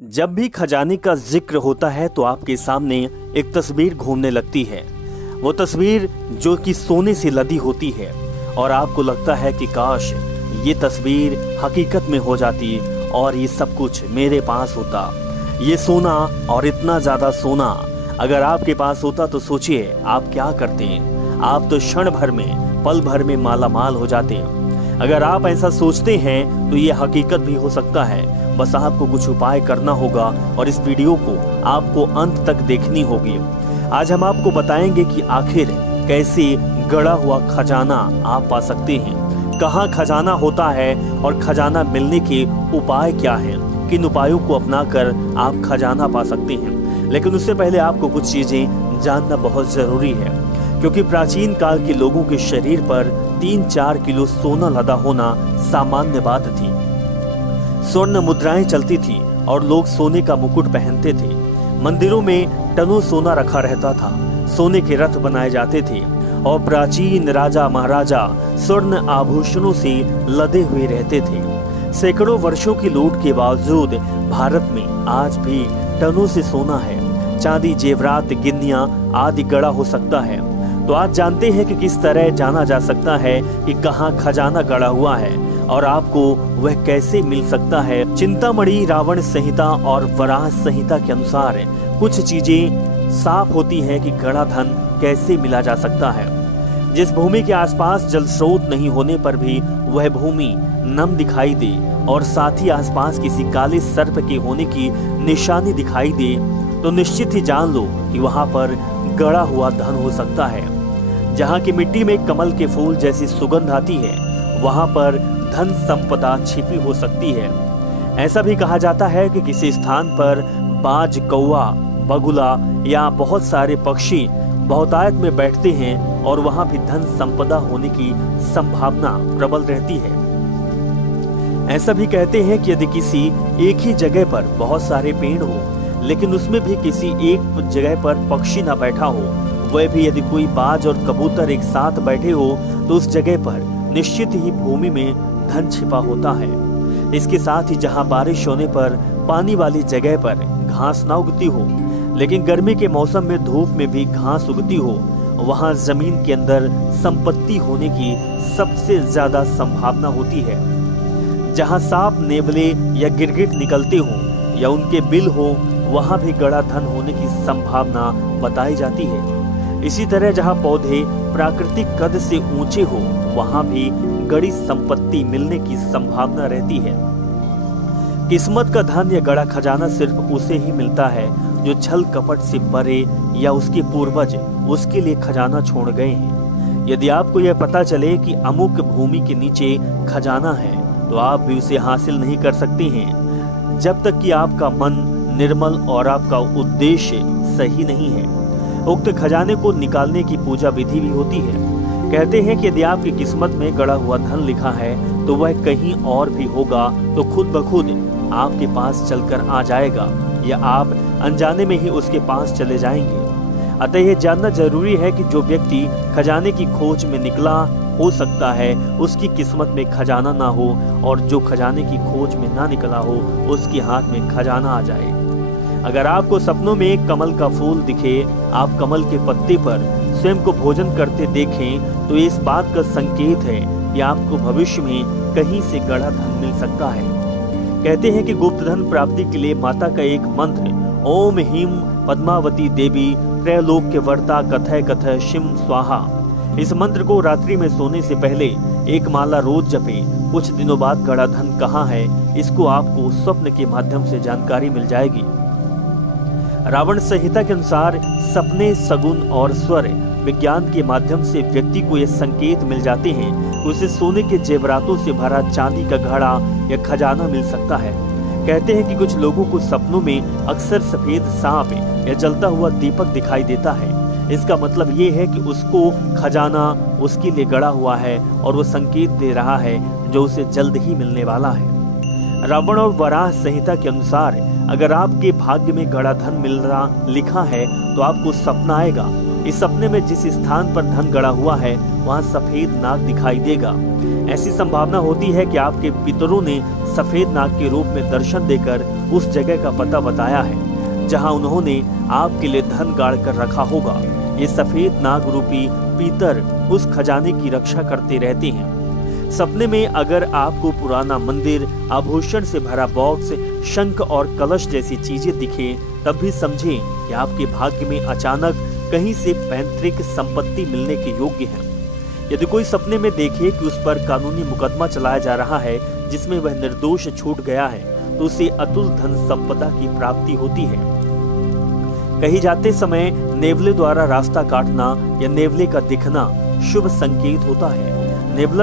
जब भी खजाने का जिक्र होता है तो आपके सामने एक तस्वीर घूमने लगती है। वो तस्वीर जो कि सोने से लदी होती है और आपको लगता है कि काश ये तस्वीर हकीकत में हो जाती और ये सब कुछ मेरे पास होता। ये सोना और इतना ज्यादा सोना अगर आपके पास होता तो सोचिए आप क्या करते हैं। आप तो क्षण भर में, पल भर में माला माल हो जाते हैं। अगर आप ऐसा सोचते हैं तो ये हकीकत भी हो सकता है। बस आपको कुछ उपाय करना होगा और इस वीडियो को आपको अंत तक देखनी होगी। आज हम आपको बताएंगे कि आखिर कैसे गड़ा हुआ खजाना आप पा सकते हैं, कहाँ खजाना होता है और खजाना मिलने के उपाय क्या हैं, किन उपायों को अपनाकर आप खजाना पा सकते हैं। लेकिन उससे पहले आपको कुछ चीजें जानना बहुत जरूरी है, क्योंकि प्राचीन काल के लोगों के शरीर पर 3-4 किलो सोना लदा होना सामान्य बात थी। स्वर्ण मुद्राएं चलती थी और लोग सोने का मुकुट पहनते थे। मंदिरों में टनों सोना रखा रहता था। सोने के रथ बनाए जाते थे और प्राचीन राजा महाराजा स्वर्ण आभूषणों से लदे हुए रहते थे। सैकड़ों वर्षों की लूट के बावजूद भारत में आज भी टनों से सोना है। चांदी, जेवरात, गिन्नियां आदि गड़ा हो सकता है। तो आज जानते हैं कि किस तरह जाना जा सकता है कि कहाँ खजाना गड़ा हुआ है और आपको वह कैसे मिल सकता है। चिंतामणि, रावण संहिता और वराह संहिता के अनुसार कुछ चीजें साफ होती हैं कि गड़ा धन कैसे मिला जा सकता है। जिस भूमि के आसपास जल स्रोत नहीं होने पर भी वह भूमि नम दिखाई दे और साथ ही आसपास किसी काले सर्प के होने की निशानी दिखाई दे तो निश्चित ही जान लो कि वहां पर गड़ा हुआ धन हो सकता है। जहाँ की मिट्टी में कमल के फूल जैसी सुगंध आती है वहां पर धन संपदा छिपी हो सकती है। ऐसा भी कहा जाता है कि किसी स्थान पर बाज, कौवा, बगुला या बहुत सारे पक्षी बहुतायत में बैठते हैं और वहां भी धन संपदा होने की संभावना प्रबल रहती है। ऐसा भी कहते हैं कि यदि किसी एक ही जगह पर बहुत सारे पेड़ हो लेकिन उसमें भी किसी एक जगह पर पक्षी न बैठा हो, वह भी यदि कोई बाज और कबूतर एक साथ बैठे हो तो उस जगह पर निश्चित ही भूमि में धन छिपा होता है। इसके साथ ही जहां बारिश होने पर पानी वाली जगह पर घास ना उगती हो लेकिन गर्मी के मौसम में धूप में भी घास उगती हो, वहां जमीन के अंदर संपत्ति होने की सबसे ज्यादा संभावना होती है। जहां सांप, नेवले या गिरगिट निकलते हो या उनके बिल हो, वहां भी गड़ा धन होने की संभावना बताई जाती है। इसी तरह जहां पौधे प्राकृतिक कद से ऊंचे हो, वहां भी गड़ी संपत्ति मिलने की संभावना रहती है। किस्मत का धन या गड़ा खजाना सिर्फ उसे ही मिलता है जो छल कपट से परे या उसके पूर्वज उसके लिए खजाना छोड़ गए हैं। यदि आपको यह पता चले कि अमुक भूमि के नीचे खजाना है तो आप भी उसे हासिल नहीं कर सकते हैं जब तक कि आपका मन निर्मल और आपका उद्देश्य सही नहीं है। उक्त खजाने को निकालने की पूजा विधि भी होती है। कहते हैं कि यदि आपकी किस्मत में गड़ा हुआ धन लिखा है तो वह कहीं और भी होगा तो खुद ब खुद आपके पास चलकर आ जाएगा या आप अनजाने में ही उसके पास चले जाएंगे। अतः यह जानना जरूरी है कि जो व्यक्ति खजाने की खोज में निकला, हो सकता है उसकी किस्मत में खजाना ना हो और जो खजाने की खोज में ना निकला हो उसके हाथ में खजाना आ जाए। अगर आपको सपनों में कमल का फूल दिखे, आप कमल के पत्ते पर स्वयं को भोजन करते देखें तो इस बात का संकेत है कि आपको भविष्य में कहीं से गड़ा धन मिल सकता है। कहते हैं कि गुप्त धन प्राप्ति के लिए माता का एक मंत्र ओम ह्रीं पद्मावती देवी त्रैलोक के वर्ता कथय कथय शिम स्वाहा। इस मंत्र को रात्रि में सोने से पहले एक माला रोज जपे। कुछ दिनों बाद गड़ा धन कहाँ है इसको आपको स्वप्न के माध्यम से जानकारी मिल जाएगी। रावण संहिता के अनुसार सपने, सगुन और स्वर विज्ञान के माध्यम से व्यक्ति को यह संकेत मिल जाते हैं उसे सोने के जेवरातों से भरा चांदी का घड़ा या खजाना मिल सकता है। कहते हैं कि कुछ लोगों को सपनों में अक्सर सफेद सांप या जलता हुआ दीपक दिखाई देता है। इसका मतलब ये है कि उसको खजाना उसके लिए गड़ा हुआ है और वो संकेत दे रहा है जो उसे जल्द ही मिलने वाला है। रावण और वराह संहिता के अनुसार अगर आपके भाग्य में गड़ा धन मिलना लिखा है तो आपको सपना आएगा इस सपने में जिस स्थान पर धन गड़ा हुआ है वहाँ सफेद नाग दिखाई देगा। ऐसी संभावना होती है कि आपके पितरों ने सफेद नाग के रूप में दर्शन देकर उस जगह का पता बताया है जहां उन्होंने आपके लिए धन गाड़ कर रखा होगा। ये सफेद नाग रूपी पितर उस खजाने की रक्षा करते रहते हैं। सपने में अगर आपको पुराना मंदिर, आभूषण से भरा बॉक्स, शंख और कलश जैसी चीजें दिखे तब भी समझें कि आपके भाग्य में अचानक कहीं से पैतृक संपत्ति मिलने के योग्य है। यदि कोई सपने में देखे कि उस पर कानूनी मुकदमा चलाया जा रहा है जिसमें वह निर्दोष छूट गया है तो उसे अतुल धन संपदा की प्राप्ति होती है। कहीं जाते समय नेवले द्वारा रास्ता काटना या नेवले का दिखना शुभ संकेत होता है। नेवला